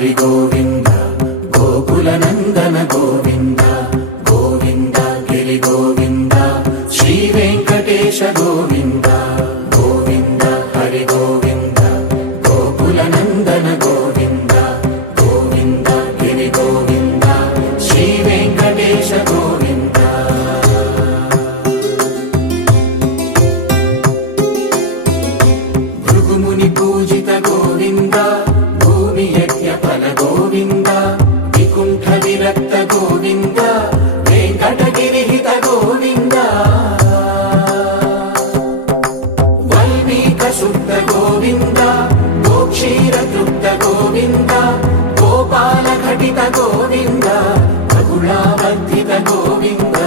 హరి గోవింద గోకుల నందన గోవింద గోవింద గిరి గోవింద శ్రీ వెంకటేశ గోవింద గోవింద హరి గోవింద గోకుల నందన గోవింద గోవింద గిరి గోవింద శ్రీ వెంకటేశ గోవింద భృగుముని పూజిత గోవింద భూమి యజ్ఞ ఫల గోవింద వికుంఠ విరక్త గోవింద వెంకటగిరిహిత గోవింద వల్మీక శుద్ధ గోవింద గోక్షీర తృప్త గోవింద గోపాల ఘటిత గోవింద బహుళావర్ధిత గోవింద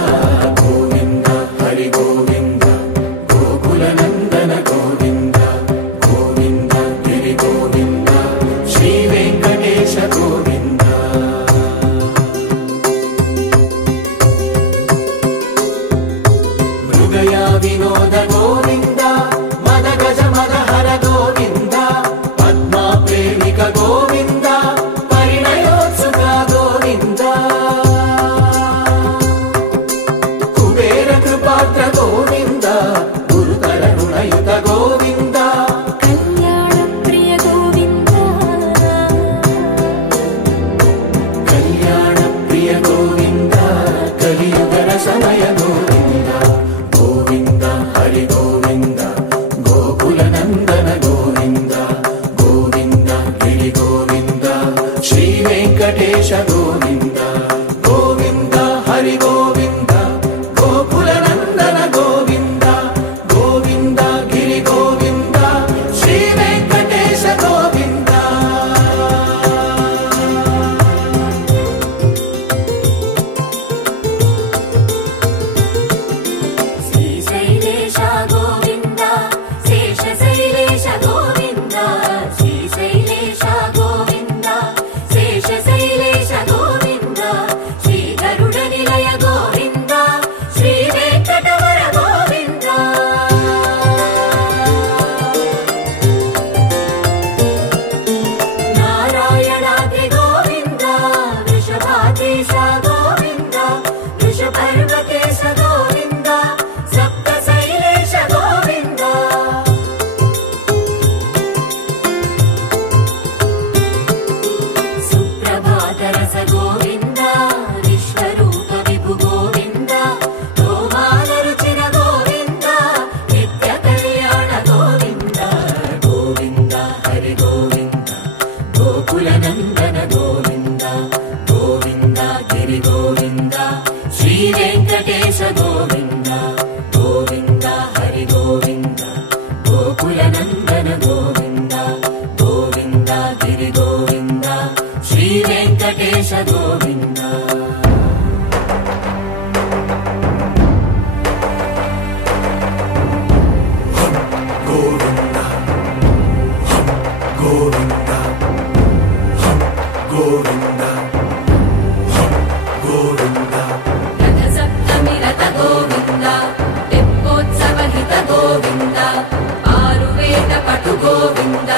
గోవింద హరి గోవింద గోకుల నందన గోవింద గోవింద గిరి గోవింద శ్రీ వెంకటేశ గోవింద మృగయ వినోద గోవింద మద గజ మద హర గోవింద పద్మా ప్రేమిక గోవింద పరిణయోత్సుక గోవింద కుబేర కృపాత్ర గోవింద గురుతర రుణయుత గోవింద కళ్యాణ ప్రియ గోవింద కళ్యాణ ప్రియ గోవింద కలియుగ రసమయ గోవింద గోవింద హరి గోవింద గోకుల నందన గోవింద గోవింద గిరి గోవింద శ్రీ వెంకటేశ గోవింద గోవింద హరి గోవింద గోకుల నందన గోవింద గోవింద గిరి గోవింద శ్రీ వెంకటేశ గోవింద శ్రీశైలేశ గోవింద శేషశైలేశ గోవింద శ్రీశైలేశ గోవింద శేషశైలేశ గోవింద శ్రీ గరుడ నిలయ గోవింద శ్రీ వెంకటవర గోవింద నారాయణాద్రి గోవింద వృషభాద్రీశ గోవింద వృషపర్వతేశ గోవింద సప్తశైలేశ గోవింద సుప్రభాతరస గోవింద విశ్వరూప విభు గోవింద గోమాల రుచిర గోవింద నిత్య కళ్యాణ గోవింద గోవింద హరి గోవింద గోకుల నందన గోవింద గోవింద గిరి గోవింద శ్రీ వెంకటేశ గోవింద గోవింద హరి గోవింద గోకుల నందన గోవింద గోవింద గిరి గోవింద శ్రీ వెంకటేశ గోవింద గోవింద గోవింద గోవింద గోవింద రథ సప్తమి రథ గోవింద తెప్పోత్సవ హిత గోవింద ఆరువేద పటు గోవింద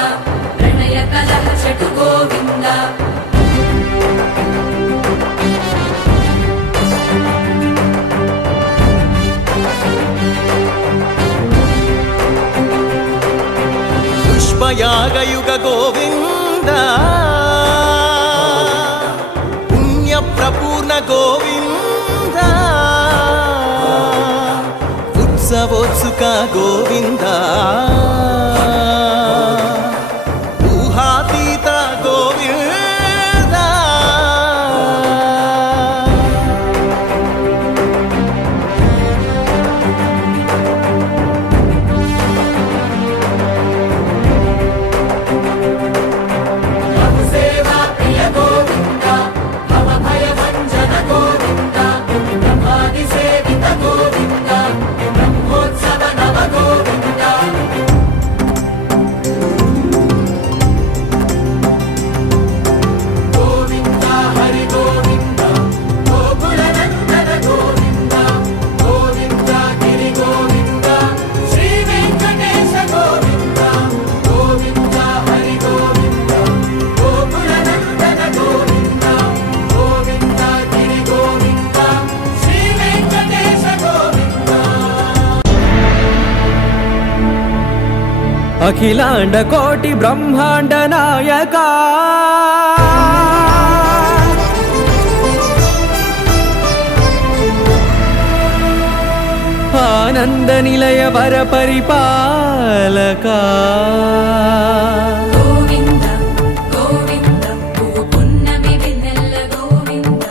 ప్రణయ కలహ షటు గోవింద పుష్పయాగయుగ గోవింద పుణ్య ప్రపూర్ణ గోవింద ఉత్సవోత్సుక గోవింద ఊహాతీత గోవింద సేవా ప్రియ గోవింద భవ భయ భంజన గోవింద బ్రహ్మాది సేవిత గోవింద బ్రహ్మోత్సవ నవ గోవింద అఖిలాండ కోటి బ్రహ్మాండ నాయక ఆనంద నిలయ వర పరిపాలక గోవింద గోవింద పున్నమి వెన్నెల గోవింద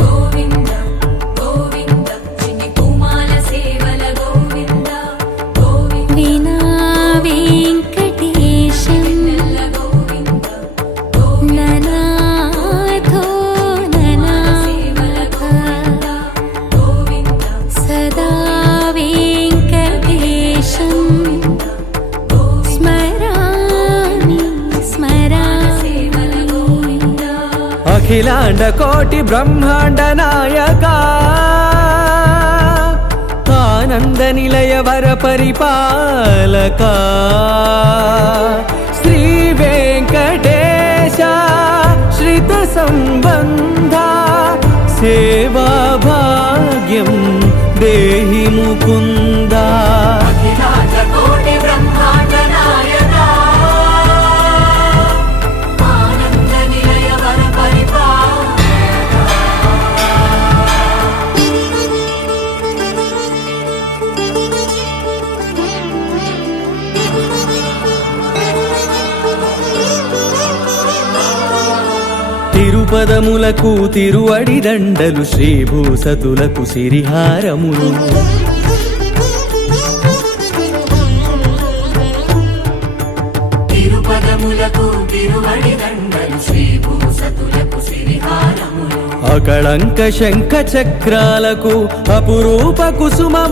గోవింద గోవింద చిన్ని కుమాల సేవల గోవింద గోవింద వీణా వెంకటేశం వెన్నెల గోవింద ననాథో ననా సేవల గోవింద గోవింద సదా అఖిలాండ కోటి బ్రహ్మాండ నాయక ఆనంద నిలయ వర పరిపాలక శ్రీ వెంకటేశ శ్రిత సంబంధ సేవా భాగ్యం దేహి ముకుంద అఖిలాండ కోటి బ్రహ్మాండ నాయక ఆనంద నిలయ వర తిరుపదములకు తిరువడి దండలు శ్రీభూసతులకు సిరిహారములు తిరుపదములకు తిరువడి దండలు శ్రీభూసతులకు సిరిహారములు అకళంక శంఖ చక్రాలకు అపురూప కుసుమమాలికలు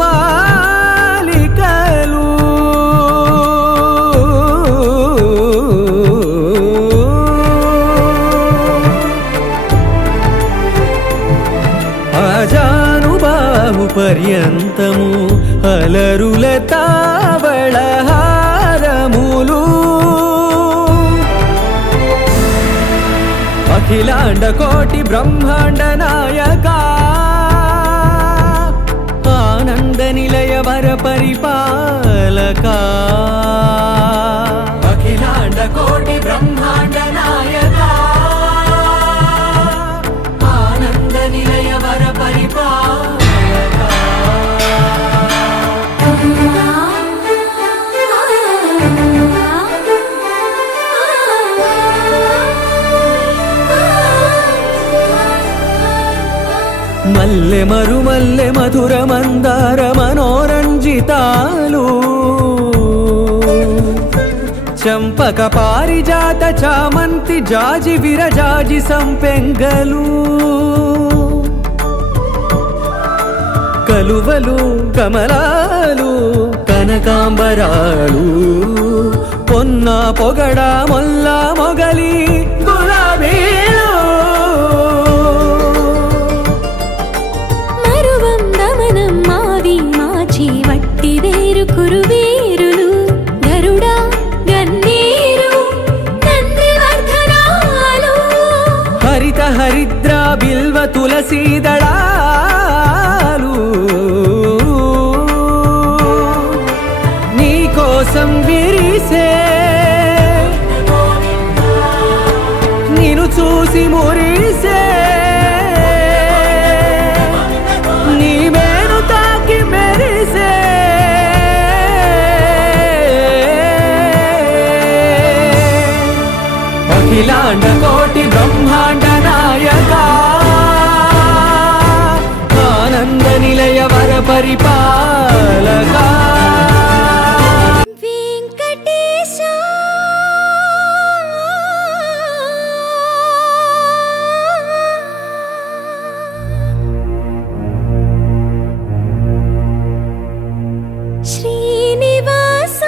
అజానుబాహు పర్యంతము అలరుల తావళహారములు అఖిలాండ కోటి బ్రహ్మాండ నాయక ఆనంద నిలయ వర పరిపాలక అఖిలాండ కోటి బ్రహ్మాండ నాయక ఆనంద నిలయ వర పరిపాలక మల్లె మరుమల్లె మధుర మందార మనోరంజితాలు చంపక పారిజాత చామంతి జాజి విరజాజి సంపెంగలు కలువలు కమలాలు కనకాంబరాలు పొన్న పొగడ మొల్ల మొగలి గులాబీలు వట్టి వేరు కురువేరులు గరుడా గన్నేరు నందివర్ధనాలు హరిత హరిద్ర బిల్వ తులసీదళాలు నీ కోసం విరిసే నిన్ను చూసి మురిసే నీ మేను తాకి మెరిసే అఖిలాండ కోటి బ్రహ్మాండ నాయక ఆనంద నిలయ వర పరిపాలక వెంకటేశ శ్రీనివాస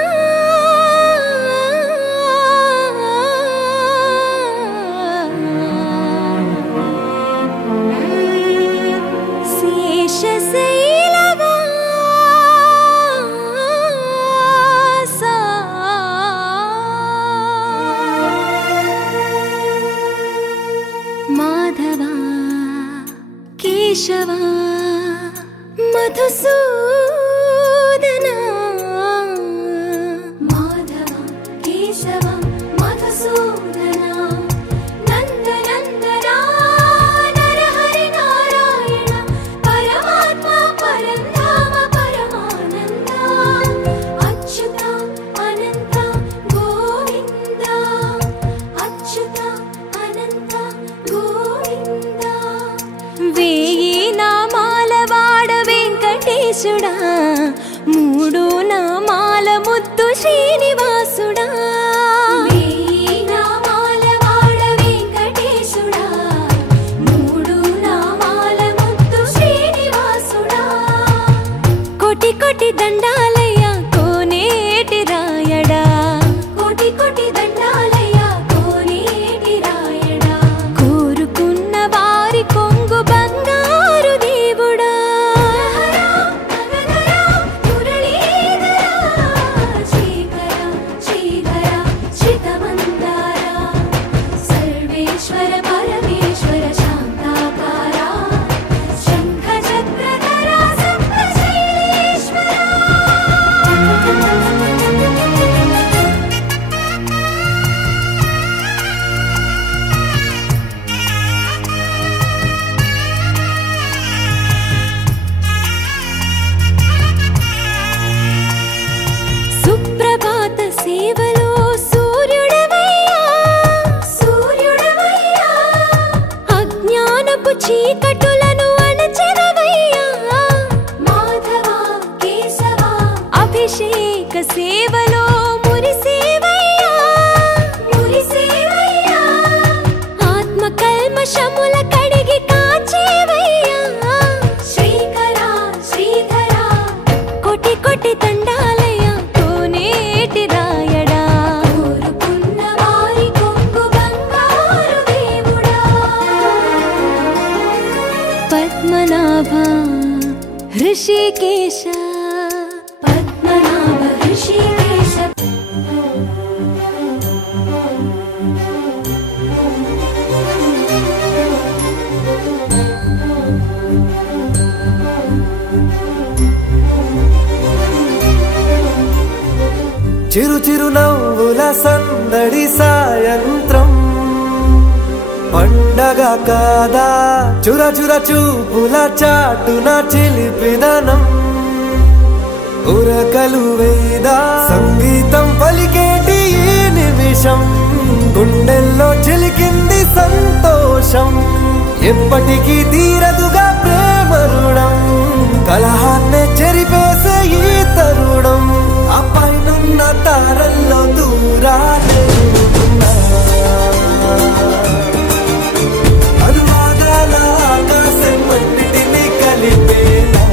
శేషశైలవాస అభిషేక సేవలో మురిసేవయ్యా మురిసేవయ్యా ఆత్మ కల్మషముల కడిగి కాచేవయ్యా శ్రీకరా శ్రీధరా కోటి కోటి దండాలయ్యా కోనేటి రాయడా కోరుకున్న వారి కొంగు బంగారు దేవుడా పద్మనాభ ఋషికేశ పద్మనాభ ఋషికేశ చిరు చిరు నవ్వుల సందడి సాయంత్రం పండగ కాదా చుర చుర చూపుల చాటున చిలిపిదనం ఉరకలు వేదా సంగీతం పలికేటి ఈ నిమిషం గుండెల్లో చిలికింది సంతోషం ఎప్పటికీ తీరదుగా ప్రేమ రుణం కలహాన్నే చెరిపేసే ఈ తరుణం ఆ పైనున్న తారల్లో దూరాలే అనువాదాల ఆకాశం అన్నిటినీ కలిపేలా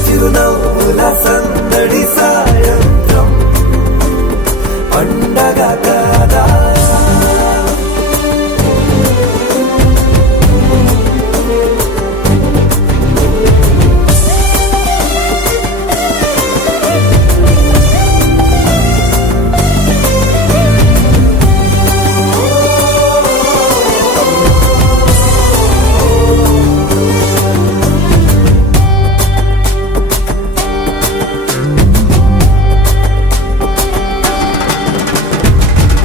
చిరునవ్వుల సందడి సాయంత్రం పండగ కాదా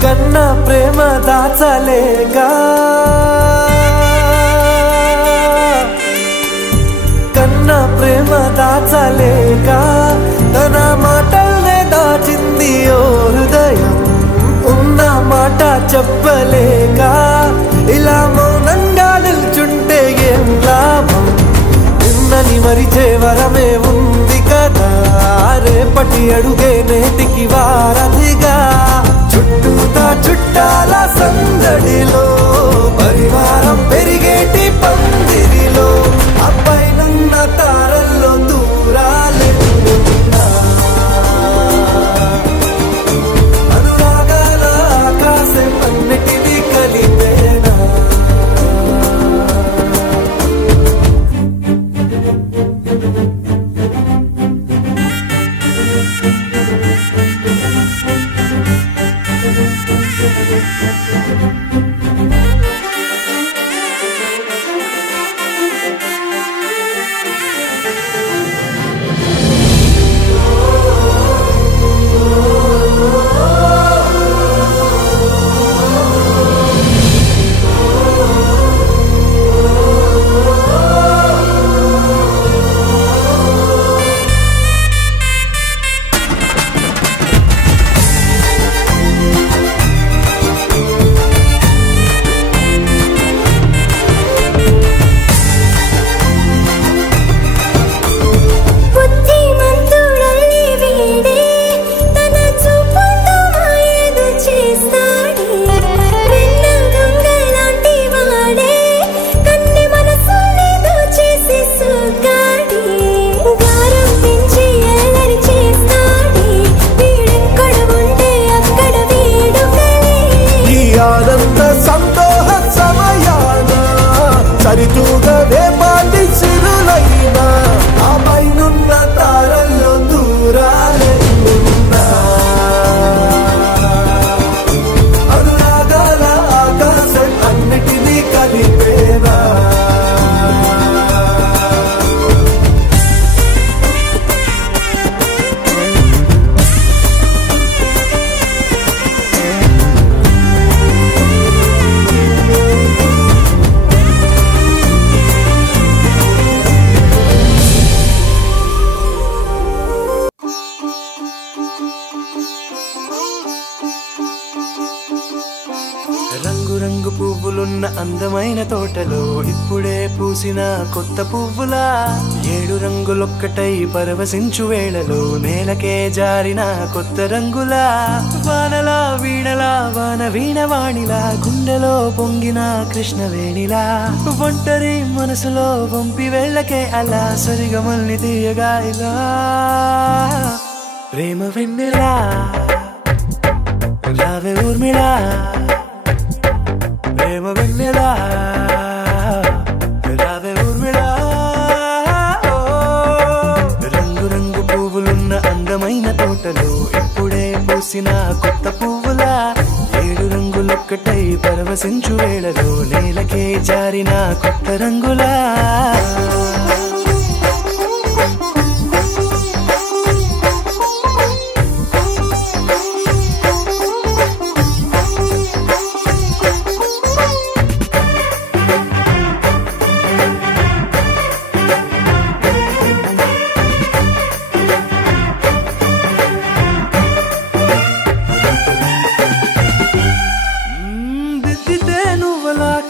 కన్నా ప్రేమ దాచలేక కన్నా ప్రేమ దాచలేక తన మాటల్నే దాచింది ఓ హృదయం ఉన్న మాట చెప్పలేక ఇలా మౌనంగా నిల్చుంటే ఏం లాభం నిన్నని మరిచే వరమే ఉంది కదా రేపటి అడుగే నేటికి వారధిగా చుట్టూతా చుట్టాల సందడిలో పరివారం పెరిగేటి పందిరిలో అబ్బాయినున్న తారల్లో దూరాలే అనురాగాల ఆకాశం అన్నిటినీ కలిపేనా పువ్వులున్న అందమైన తోటలో ఇప్పుడే పూసిన కొత్త పువ్వులా 7 రంగులొక్కటై పరవశించు వేళలో నేలకే జారిన కొత్త రంగులా వానలా వీణలా వాన వీణవాణిలా గుండెలో పొంగిన కృష్ణవేణిలా ఒంటరి మనసులో వంపి వెళ్ళకే అలా సరిగమల్ని తీయగా ఇలా ప్రేమ వెన్నెలా రావే ఊర్మిళా ప్రేమ వెన్నెలా రావే ఊర్మిళా రంగు రంగు పువ్వులున్న అందమైన తోటలో ఇప్పుడే పూసిన కొత్త పువ్వులా 7 రంగులొక్కటై పరవశించు వేళలో నేలకే జారిన కొత్త రంగులా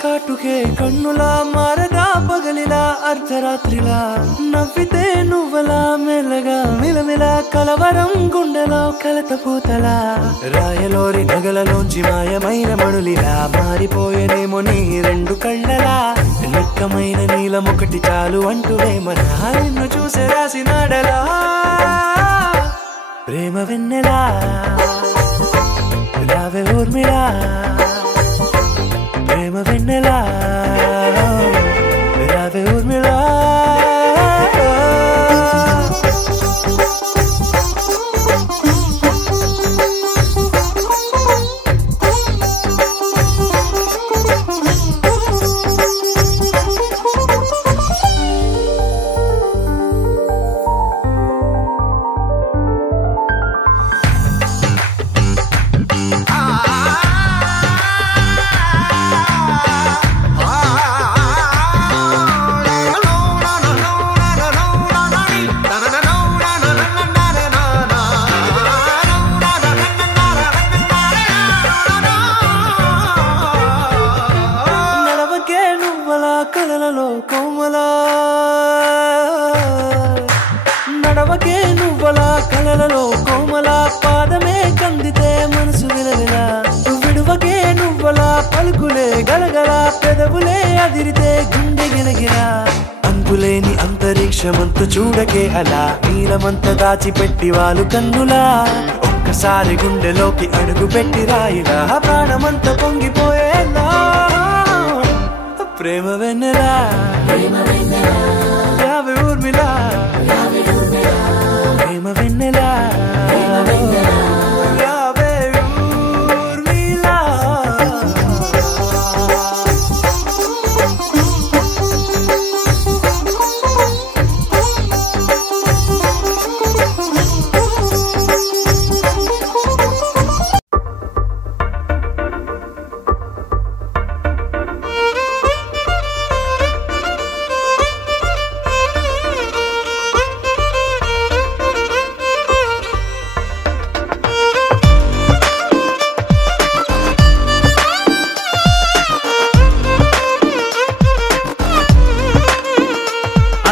కాటుకే కన్నులా మారగా పగలిలా అర్ధరాత్రిలా నవ్వితే నువ్వలా మెల్లగా మిలమిలా కలవరం గుండెలో కలత పూతలా రాయలోరి నగలలోంచి మాయమైన మణులిలా మారిపోయేనేమో నీ 2 కళ్ళలా నిక్కమైన నీలమొకటి చాలు అంటూ వేమనా నిన్ను చూసే రాసినాడలా ప్రేమ వెన్నెలా రావే ఊర్మిళా ప్రేమ వెన్నెలా రావే ఊర్మిళా కలలలో కోమలా నడవకే నువ్వలా కలలలో కోమలా పాదమే కందితే మనసు విలవిలా విడువకే నువ్వలా పలుకులే గలగల పెదవులే అదిరితే గుండె గిలగిలా అంతులేని అంతరిక్షమంత చూడకే అలా నీలమంత దాచిపెట్టి వాళ్ళు కన్నులా ఒక్కసారి గుండెలోకి అడుగు పెట్టి రాయిలా ప్రాణమంత పొంగిపోయేలా ప్రేమ వెన్నెలా రావే ఊర్మిళా ప్రేమ వెన్నెలా రావే ఊర్మిళా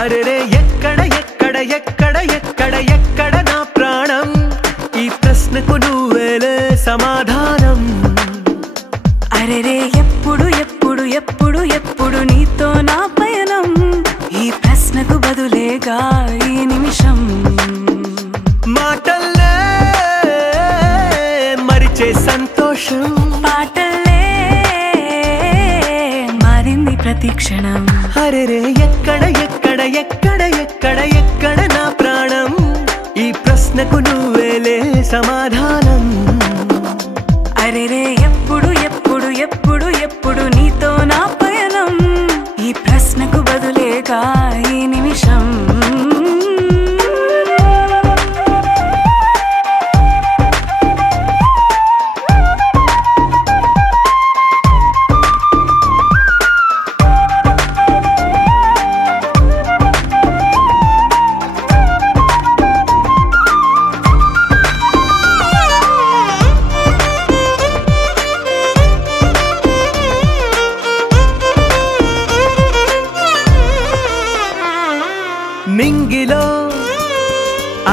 అరెరే ఎక్కడ ఎక్కడ ఎక్కడ ఎక్కడ ఎక్కడ నా ప్రాణం ఈ ప్రశ్నకు నువ్వేలే సమాధానం అరెరే ఎప్పుడు ఎప్పుడు ఎప్పుడు ఎప్పుడు నీతో నా పయనం ఈ ప్రశ్నకు బదులేగా ఈ నిమిషం మాటల్లే మరిచే సంతోషం పాటల్లే మారింది ప్రతి క్షణం అరెరే ఎక్కడ ఎక్కడ ఎక్కడ ఎక్కడ ఎక్కడ నా ప్రాణం ఈ ప్రశ్నకు నువ్వేలే సమాధానం అరెరే ఎప్పుడు ఎప్పుడు ఎప్పుడు ఎప్పుడు నీతో నా పయనం ఈ ప్రశ్నకు బదులేగా ఈ నిమిషం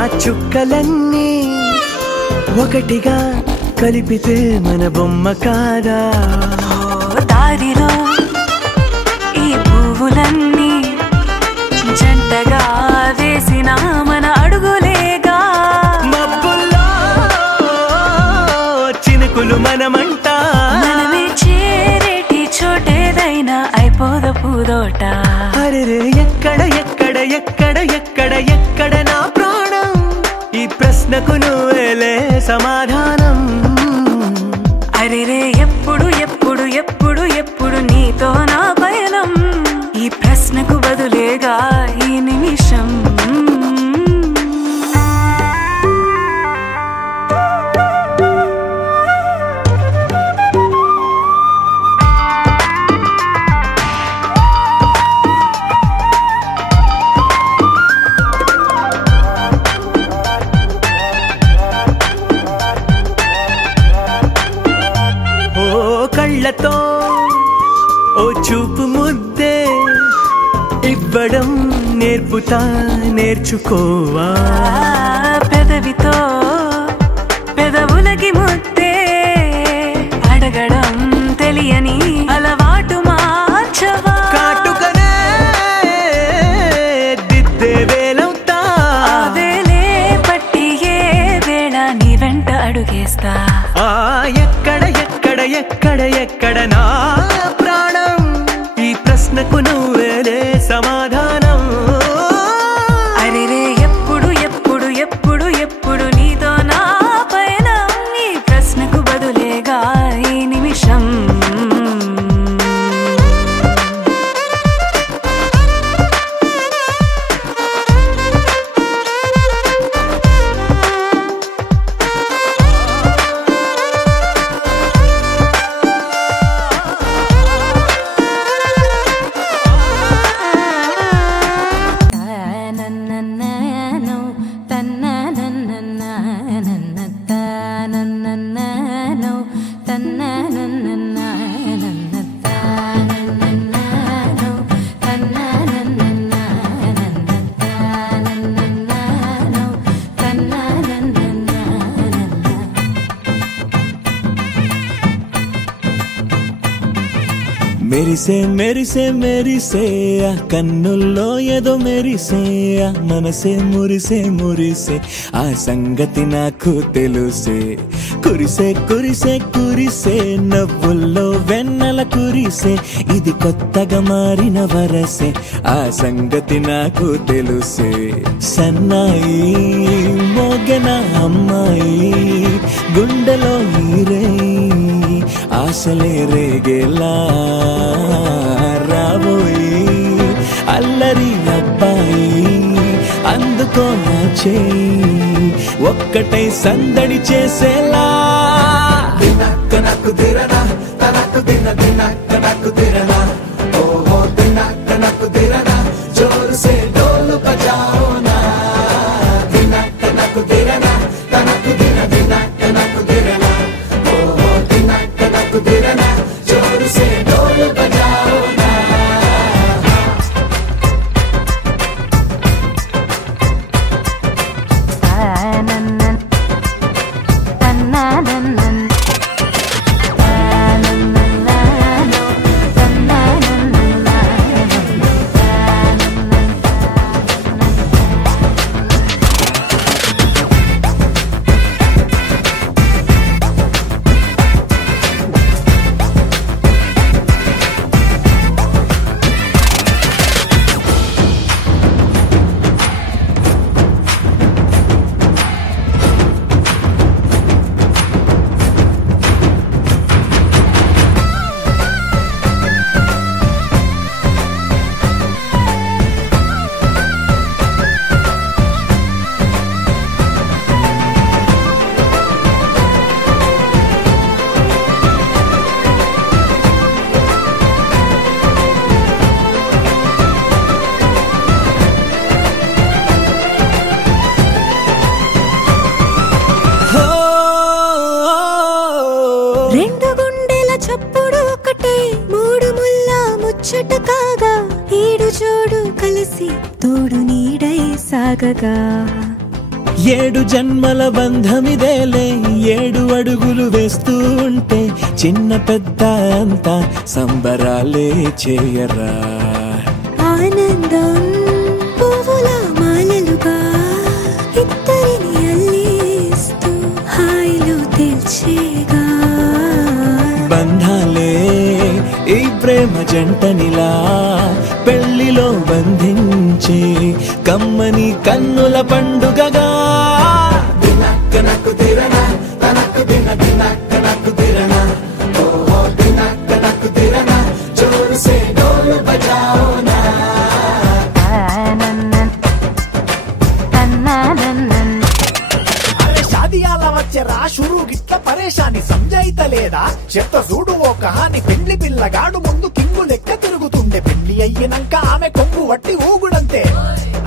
ఆ చుక్కలన్నీ ఒకటిగా కలిపితే మన బొమ్మ కాదా? దారిలో ఈ పువ్వులన్నీ జంటగా వేసిన మన అడుగులేగా. మబ్బుల్లో చినుకులు మనమంట, మనమే చేరేటి చోటేదైనా అయిపోద పూదోట. అరెరే ఎక్కడ ఎక్కడ ఎక్కడ ఎక్కడ ఎక్కడ నా ప్రాణం? ఈ ప్రశ్నకు నువ్వేలే సమాధానం. అరెరే ఎప్పుడు ఎప్పుడు ఎప్పుడు ఎప్పుడు నీతో నా పయనం? ఈ ప్రశ్నకు బదులేగా ఈ నిమిషం. కళ్ళతో ఓ చూపు ముద్దే ఇవ్వడం నేర్పుతా, నేర్చుకోవా. పెదవితో పెదవులకి ముద్దే అడగడం తెలియని అలవాటు మార్చవా. కాటుకనే దిద్దే వేలవుతా, వేలే పట్టి ఏ వేళ నీ వెంట అడుగేస్తా. ఎక్కడ ఎక్కడ ఎక్కడ ఎక్కడ నా ప్రాణం? ఈ ప్రశ్నకు నువ్వేలే సమాధానం. అరెరే ఎప్పుడు ఎప్పుడు ఎప్పుడు ఎప్పుడు నీతో నా పైన? ఈ ప్రశ్నకు బదులేగా ఈ నిమిషం. మెరిసే మెరిసే మెరిసే ఆ కన్నుల్లో ఏదో మెరిసే ఆ మనసే మురిసే మురిసే ఆ సంగతి నాకు తెలుసే. కురిసే కురిసే కురిసే నవ్వుల్లో వెన్నెల కురిసే ఇది కొత్తగా మారిన వరసే ఆ సంగతి నాకు తెలుసే. సన్నాయి మోగెన అమ్మాయి గుండెలో ఈరే ఆశలే రేగేలా రాబోయి అల్లరి అబ్బాయి అందుకో నా చేయి ఒక్కటై సందడి చేసేలా. దినక్క నాకు దిరనా తనకు దిన దినక్క నాకు దిరనా ఓహో దినక్క నాకు దిరనా జోరు సే డోలు బజాओ నా. దినక్క నాకు దిరనా తనకు దిన దినక్క నాకు దిరనా ఓహో దినక్క నాకు దిరనా జోరు సే డోలు బజాओ నా. ముచ్చట కాగా ఈడు జోడు కలిసి తోడు నీడై సాగగా 7 జన్మల బంధమిదేలే 7 అడుగులు వేస్తూ ఉంటే చిన్న పెద్ద అంతా సంబరాలే చేయరా ఆనందం పువ్వుల మాలలుగా ఇద్దరిని అల్లిస్తూ హాయిలో తెల్చేగా బంధాలే ఈ ప్రేమ జంటనిలా పెళ్లిలో బంధించి కమ్మని కన్నుల పండుగగా దినక్కనకు తిరనా తనకు దిన దినక్కనకు తిరనా ఓహో దినక్కనకు తిరనా జోరు సే డోలు బజాओ నా షాదియాల వచ్చెరా షురు గిట్ల పరేషాని సంజాయితలేదా చెత్త చూడు ఓ కహాని పెండ్లి పిల్లగాడు ముందు కింగు లెక్క తిరుగుతుండే పెండ్లి అయ్యినాక ఆమె కొంగు వట్టి ఊగుడంతే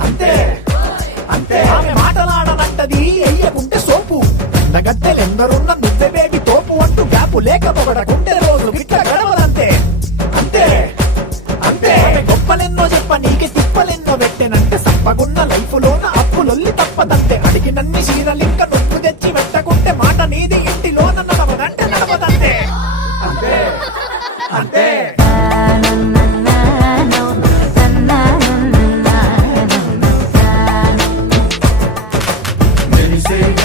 అంతే అంతే ఆమె మాటలాడనంటది అయ్యకుంటే సోపు నగద్దెలెందరున్న నువ్వే బేబీ తోపు అంటూ గ్యాపు లేక పొగడకుంటే రోజు గిట్ల గడవదంతే అంతే అంతే గొప్పలెన్నో చెప్ప నీకే తిప్పలెన్నో పెట్టెనంటే సప్పగున్న లైఫ్ లోన అప్పులొల్లి తప్పదంతే అడిగినన్ని చీరలింక నొప్పు తెచ్చి పెట్టకుంటే మాట నీది ఇంటిలోన నడవదంటే నడవదంతే అంతే అంతే Say